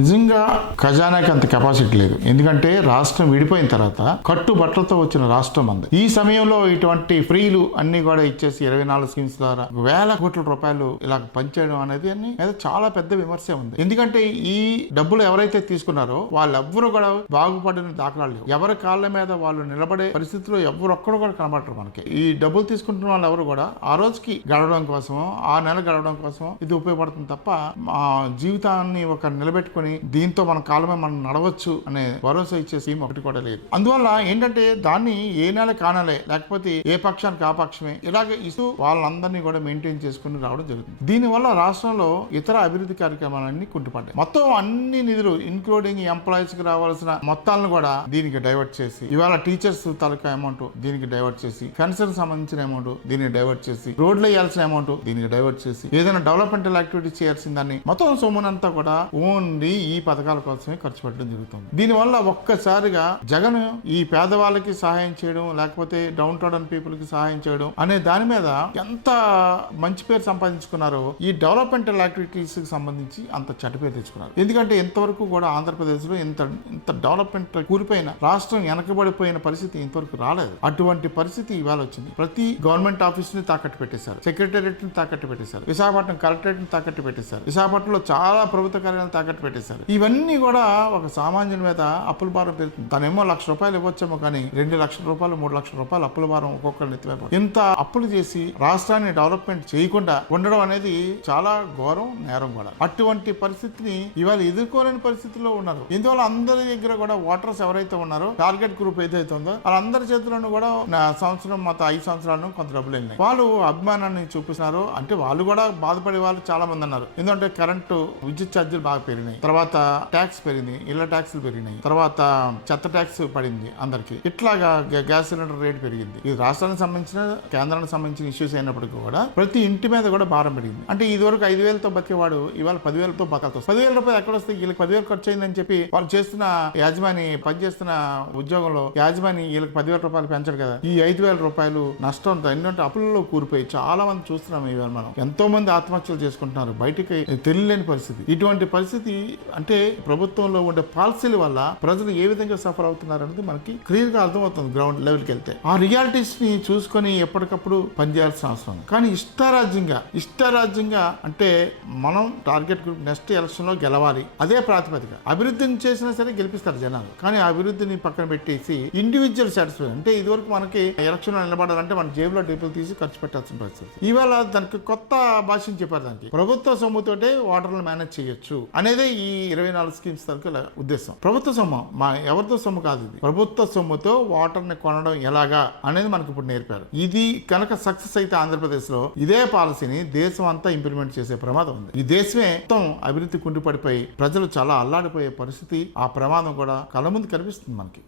నిజంగా ఖజానాకి అంత కెపాసిటీ లేదు. ఎందుకంటే రాష్ట్రం విడిపోయిన తర్వాత కట్టుబట్టలతో వచ్చిన రాష్ట్రం అంది. ఈ సమయంలో ఇటువంటి ఫ్రీలు అన్ని కూడా ఇచ్చేసి 24 స్కీమ్స్ ద్వారా వేల కోట్ల రూపాయలు ఇలా పంచేయడం అనేది చాలా పెద్ద విమర్శ ఉంది. ఎందుకంటే ఈ డబ్బులు ఎవరైతే తీసుకున్నారో వాళ్ళెవ్వరూ కూడా బాగుపడిన దాఖలాలు లేవు. ఎవరి కాళ్ళ మీద వాళ్ళు నిలబడే పరిస్థితిలో ఒక్కడు కూడా కనబడరు మనకి. ఈ డబ్బులు తీసుకుంటున్న వాళ్ళు ఎవరు కూడా ఆ రోజుకి గడవడం కోసమో ఆ నెల గడవడం కోసమో ఇది ఉపయోగపడుతుంది తప్ప ఆ జీవితాన్ని ఒక నిలబెట్టుకుని దీంతో మన కాలమే మనం నడవచ్చు అనే భరోసా ఇచ్చే స్కీమ్ ఒకటి కూడా లేదు. అందువల్ల ఏంటంటే దాన్ని ఏ నెల కానాలే, లేకపోతే ఏ పక్షానికి ఆ పక్షమే ఇలాగే ఇస్తూ వాళ్ళందరినీ కూడా మెయింటైన్ చేసుకుని రావడం జరుగుతుంది. దీనివల్ల రాష్ట్రంలో ఇతర అభివృద్ధి కార్యక్రమాలన్నీ కుంటుపడ్డాయి. మొత్తం అన్ని నిధులు ఇంక్లూడింగ్ ఎంప్లాయీస్ కి రావాల్సిన మొత్తాలను కూడా దీనికి డైవర్ట్ చేసి, ఇవాళ టీచర్స్ తాలూకా అమౌంట్ దీనికి డైవర్ట్ చేసి, ఫెన్సర్ సంబంధించిన అమౌంట్ దీనికి డైవర్ట్ చేసి, రోడ్లు వేయాల్సిన అమౌంట్ దీనికి డైవర్ట్ చేసి, ఏదైనా డెవలప్మెంటల్ యాక్టివిటీస్ చేయాల్సిన దాన్ని మొత్తం సొమ్మునంతా కూడా ఓన్లీ ఈ పథకాల కోసమే ఖర్చు పెట్టడం జరుగుతుంది. దీనివల్ల ఒక్కసారిగా జగన్ ఈ పేదవాళ్ళకి సహాయం చేయడం, లేకపోతే డౌన్ టౌన్ పీపుల్ కి సహాయం చేయడం అనే దాని మీద ఎంత మంచి పేరు సంపాదించుకున్నారో ఈ డెవలప్మెంటల్ యాక్టివిటీస్ కి సంబంధించి అంత చెడ్డ పేరు తెచ్చుకున్నారు. ఎందుకంటే ఇంతవరకు కూడా ఆంధ్రప్రదేశ్ లో ఇంత డెవలప్మెంట్ కూలిపోయిన రాష్ట్రం, వెనకబడిపోయిన పరిస్థితి ఇంతవరకు రాలేదు. అటువంటి పరిస్థితి ఇవాళ వచ్చింది. ప్రతి గవర్నమెంట్ ఆఫీస్ ని తాకట్టు పెట్టేశారు, సెక్రటేరియట్ ని తాకట్టు పెట్టేశారు, విశాఖపట్నం కలెక్టరేట్ ని తాకట్టు పెట్టేశారు, విశాఖపట్నంలో చాలా ప్రభుత్వ కార్యాలయాలు తాకట్టు పెట్టేశారు. ఇవన్నీ కూడా ఒక సామాన్యుని మీద అప్పుల భారం పెరుగుతుంది. తనేమో ₹1,00,000 ఇవ్వచ్చేమో కానీ 2 లక్షల రూపాయలు 3 లక్షల రూపాయలు అప్పుల భారం ఒక్కొక్కరిని ఎత్తివేపడు. ఇంత అప్పులు చేసి రాష్ట్రాన్ని డెవలప్మెంట్ చేయకుండా ఉండడం అనేది చాలా ఘోరం, నేరం కూడా. అటువంటి పరిస్థితిని ఇవాళ ఎదుర్కోలేని పరిస్థితిలో ఉన్నారు. ఇందువల్ల అందరి దగ్గర కూడా ఓటర్స్ ఎవరైతే ఉన్నారో, టార్గెట్ గ్రూప్ ఏదైతే ఉందో వాళ్ళందరి చేతులను కూడా సంవత్సరం మొత్తం 5 సంవత్సరాలను కొంత డబ్బులు వెళ్ళినాయి. వాళ్ళు అభిమానాన్ని చూపిస్తున్నారు. అంటే వాళ్ళు కూడా బాధపడే వాళ్ళు చాలా మంది ఉన్నారు. ఎందుకంటే కరెంటు, విద్యుత్ ఛార్జీలు బాగా పెరిగినాయి, తర్వాత ట్యాక్స్ పెరిగింది, ఇళ్ల ట్యాక్స్లు పెరిగినాయి, తర్వాత చెత్త ట్యాక్స్ పడింది అందరికి, ఇట్లాగా గ్యాస్ సిలిండర్ రేట్ పెరిగింది. ఇది రాష్ట్రానికి సంబంధించిన, కేంద్రానికి సంబంధించిన ఇష్యూస్ అయినప్పటికీ కూడా ప్రతి ఇంటి మీద కూడా భారం పెరిగింది. అంటే ఇది వరకు 5,000తో బతికేవాడు ఇవాళ 10,000తో బతకాల్సి వస్తుంది. 10,000 రూపాయలు ఎక్కడ వస్తాయి? వీళ్ళకి 10,000 ఖర్చు అయిందని చెప్పి వాళ్ళు చేస్తున్న యాజమాని, పనిచేస్తున్న ఉద్యోగంలో యాజమాని వీళ్ళకి 10,000 రూపాయలు పెంచడు కదా. ఈ 5,000 రూపాయలు నష్టంతో ఎందుకంటే అప్పులలో కూరిపోయి చాలా మంది చూస్తున్నాం. ఇవాళ మనం ఎంతో మంది ఆత్మహత్యలు చేసుకుంటున్నారు, బయటికి తెలియలేని పరిస్థితి. ఇటువంటి పరిస్థితి అంటే ప్రభుత్వంలో ఉండే పాలసీల వల్ల ప్రజలు ఏ విధంగా సఫర్ అవుతున్నారు అనేది మనకి క్లియర్ గా అర్థమవుతుంది. గ్రౌండ్ లెవెల్కి వెళ్తే ఆ రియాలిటీస్ ని చూసుకొని ఎప్పటికప్పుడు పనిచేయాల్సిన అవసరం. కానీ ఇష్టారాజ్యంగా అంటే మనం టార్గెట్ గ్రూప్ నెక్స్ట్ ఎలక్షన్ లో గెలవాలి, అదే ప్రాతిపదిక. అభివృద్ధిని చేసినా సరే గెలిపిస్తారు జనాలు, కానీ ఆ అభివృద్ధిని పక్కన పెట్టేసి ఇండివిజువల్ సాటిస్ఫాక్షన్ అంటే ఇదివరకు మనకి ఎలక్షన్ లో నిలబడాలంటే మన జేబులో డబ్బులు తీసి ఖర్చు పెట్టాల్సిన పరిస్థితి. ఇవాళ దానికి కొత్త భాషను చెప్పారు. దానికి ప్రభుత్వ సొమ్ముతోటే ఓటర్లు మేనేజ్ చేయొచ్చు అనేదే ఈ 24 స్కీమ్స్ ఉద్దేశం. ప్రభుత్వ సొమ్ము ఎవరితో సొమ్ము కాదు, ఇది ప్రభుత్వ సొమ్ముతో ఓటర్ని కొనడం ఎలాగా అనేది మనకి ఇప్పుడు నేర్పారు. ఇది కనుక సక్సెస్ అయితే ఆంధ్రప్రదేశ్ లో ఇదే పాలసీని దేశం అంతా ఇంప్లిమెంట్ చేసే ప్రమాదం ఉంది. ఈ దేశమే మొత్తం అభివృద్ధి కుంటుపడిపోయి ప్రజలు చాలా అల్లాడిపోయే పరిస్థితి, ఆ ప్రమాదం కూడా కళ్ళ ముందు కనిపిస్తుంది మనకి.